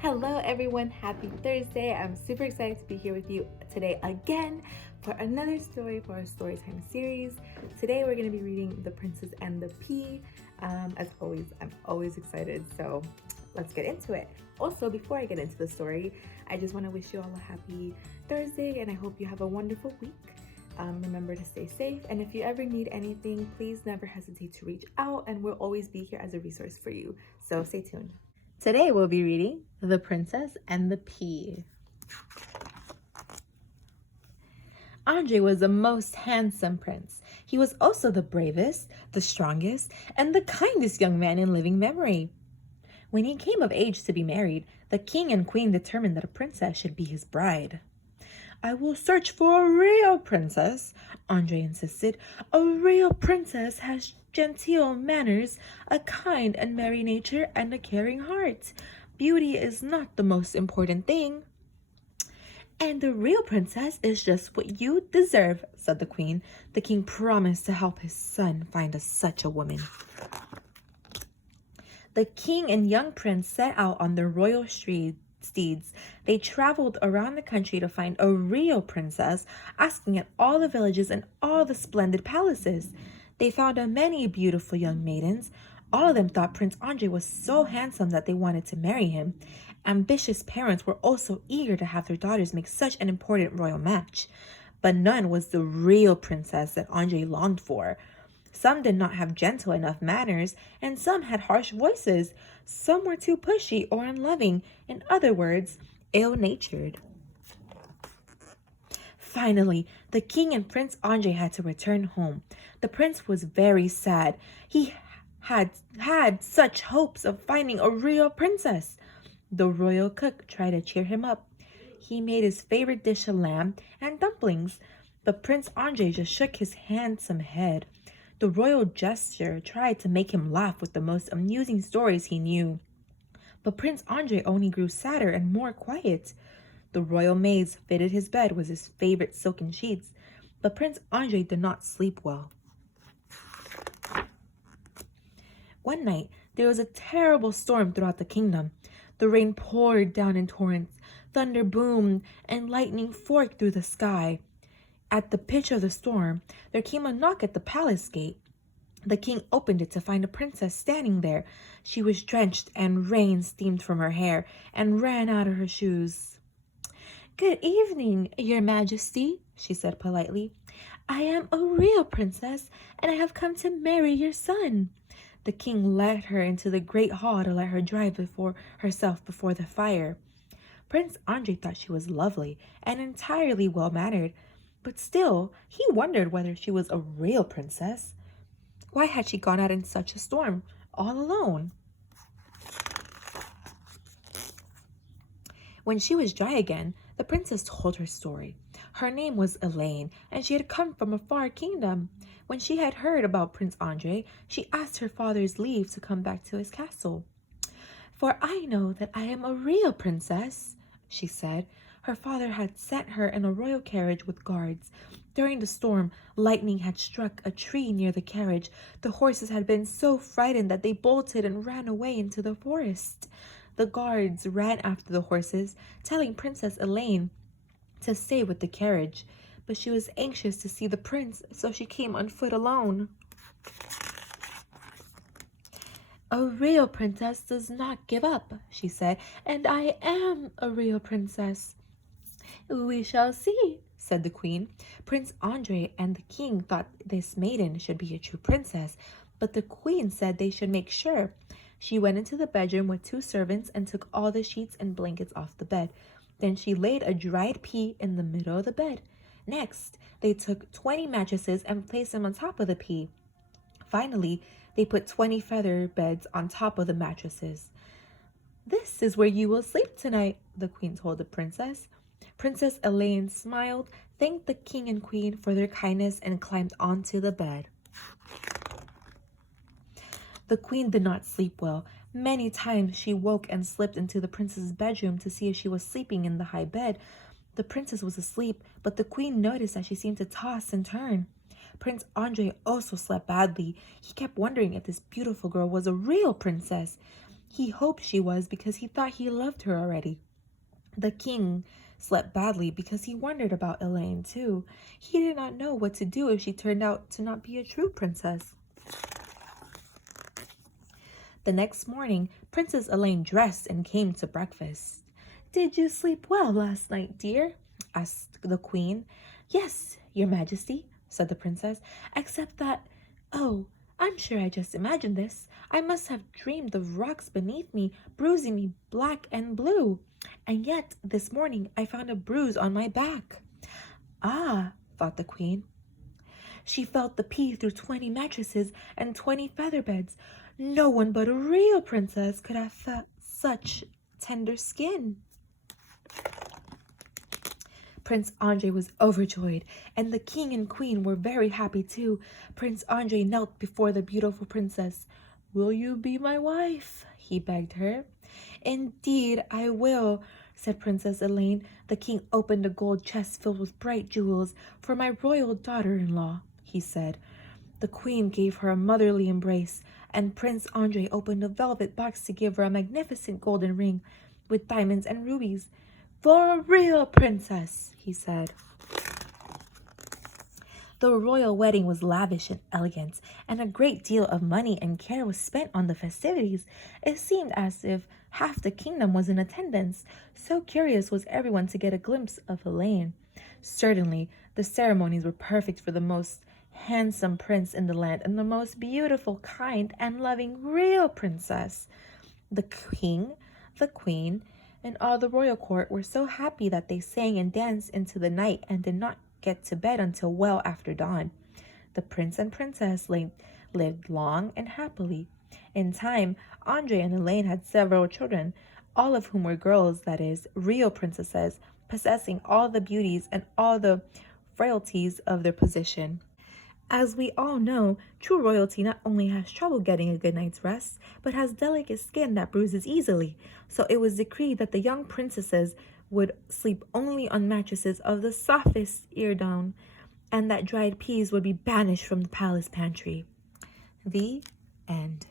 Hello, everyone. Happy Thursday. I'm super excited to be here with you today again for another story for our Storytime series. Today, we're going to be reading The Princess and the Pea. As always, I'm always excited, so let's get into it. Also, before I get into the story, I just want to wish you all a happy Thursday, and I hope you have a wonderful week. Remember to stay safe, and if you ever need anything, please never hesitate to reach out, and we'll always be here as a resource for you. So stay tuned. Today we'll be reading The Princess and the Pea. Andre was the most handsome prince. He was also the bravest, the strongest, and the kindest young man in living memory. When he came of age to be married, the king and queen determined that a princess should be his bride. "I will search for a real princess," Andre insisted. "A real princess has genteel manners, a kind and merry nature, and a caring heart. Beauty is not the most important thing." "And the real princess is just what you deserve," said the queen. The king promised to help his son find such a woman. The king and young prince set out on their royal steeds. They traveled around the country to find a real princess, asking at all the villages and all the splendid palaces. They found many beautiful young maidens. All of them thought Prince Andre was so handsome that they wanted to marry him. Ambitious parents were also eager to have their daughters make such an important royal match. But none was the real princess that Andre longed for. Some did not have gentle enough manners, and some had harsh voices. Some were too pushy or unloving, in other words, ill-natured. Finally, the king and Prince Andre had to return home. The prince was very sad. He had such hopes of finding a real princess. The royal cook tried to cheer him up. He made his favorite dish of lamb and dumplings, but Prince Andre just shook his handsome head. The royal jester tried to make him laugh with the most amusing stories he knew. But Prince Andre only grew sadder and more quiet. The royal maids fitted his bed with his favorite silken sheets, but Prince Andre did not sleep well. One night, there was a terrible storm throughout the kingdom. The rain poured down in torrents, thunder boomed, and lightning forked through the sky. At the pitch of the storm, there came a knock at the palace gate. The king opened it to find a princess standing there. She was drenched, and rain steamed from her hair and ran out of her shoes. "Good evening, your majesty," she said politely. "I am a real princess, and I have come to marry your son." The king led her into the great hall to let her dry herself before the fire. Prince Andre thought she was lovely and entirely well-mannered, but still, he wondered whether she was a real princess. Why had she gone out in such a storm, all alone? When she was dry again, the princess told her story. Her name was Elaine, and she had come from a far kingdom. When she had heard about Prince Andre, she asked her father's leave to come back to his castle. "For I know that I am a real princess," she said. Her father had sent her in a royal carriage with guards. During the storm, lightning had struck a tree near the carriage. The horses had been so frightened that they bolted and ran away into the forest. The guards ran after the horses, telling Princess Elaine to stay with the carriage. But she was anxious to see the prince, so she came on foot alone. "A real princess does not give up," she said, "and I am a real princess." "We shall see," said the queen. Prince Andre and the king thought this maiden should be a true princess, but the queen said they should make sure. She went into the bedroom with 2 servants and took all the sheets and blankets off the bed. Then she laid a dried pea in the middle of the bed. Next, they took 20 mattresses and placed them on top of the pea. Finally, they put 20 feather beds on top of the mattresses. "This is where you will sleep tonight," the queen told the princess. Princess Elaine smiled, thanked the king and queen for their kindness, and climbed onto the bed. The queen did not sleep well. Many times she woke and slipped into the princess's bedroom to see if she was sleeping in the high bed. The princess was asleep, but the queen noticed that she seemed to toss and turn. Prince Andre also slept badly. He kept wondering if this beautiful girl was a real princess. He hoped she was because he thought he loved her already. The king slept badly because he wondered about Elaine too. He did not know what to do if she turned out to not be a true princess. The next morning, Princess Elaine dressed and came to breakfast. "Did you sleep well last night, dear?" asked the queen. "Yes, your majesty," said the princess, "except that, oh, I'm sure I just imagined this. I must have dreamed of rocks beneath me, bruising me black and blue. And yet, this morning, I found a bruise on my back." "Ah," thought the queen. She felt the pea through 20 mattresses and 20 feather beds. No one but a real princess could have such tender skin. Prince Andrei was overjoyed, and the king and queen were very happy too. Prince Andrei knelt before the beautiful princess. "Will you be my wife?" he begged her. "Indeed, I will," said Princess Elaine. The king opened a gold chest filled with bright jewels. "For my royal daughter-in-law," he said. The queen gave her a motherly embrace, and Prince Andrei opened a velvet box to give her a magnificent golden ring with diamonds and rubies. "For a real princess," he said. The royal wedding was lavish and elegant, and a great deal of money and care was spent on the festivities. It seemed as if half the kingdom was in attendance, so curious was everyone to get a glimpse of Elaine. Certainly, the ceremonies were perfect for the most handsome prince in the land and the most beautiful, kind, and loving real princess. The king, the queen, and all the royal court were so happy that they sang and danced into the night and did not get to bed until well after dawn. The prince and princess lived long and happily. In time, Andre and Elaine had several children, all of whom were girls, that is, real princesses, possessing all the beauties and all the frailties of their position. As we all know, true royalty not only has trouble getting a good night's rest, but has delicate skin that bruises easily. So it was decreed that the young princesses would sleep only on mattresses of the softest eiderdown, and that dried peas would be banished from the palace pantry. The end.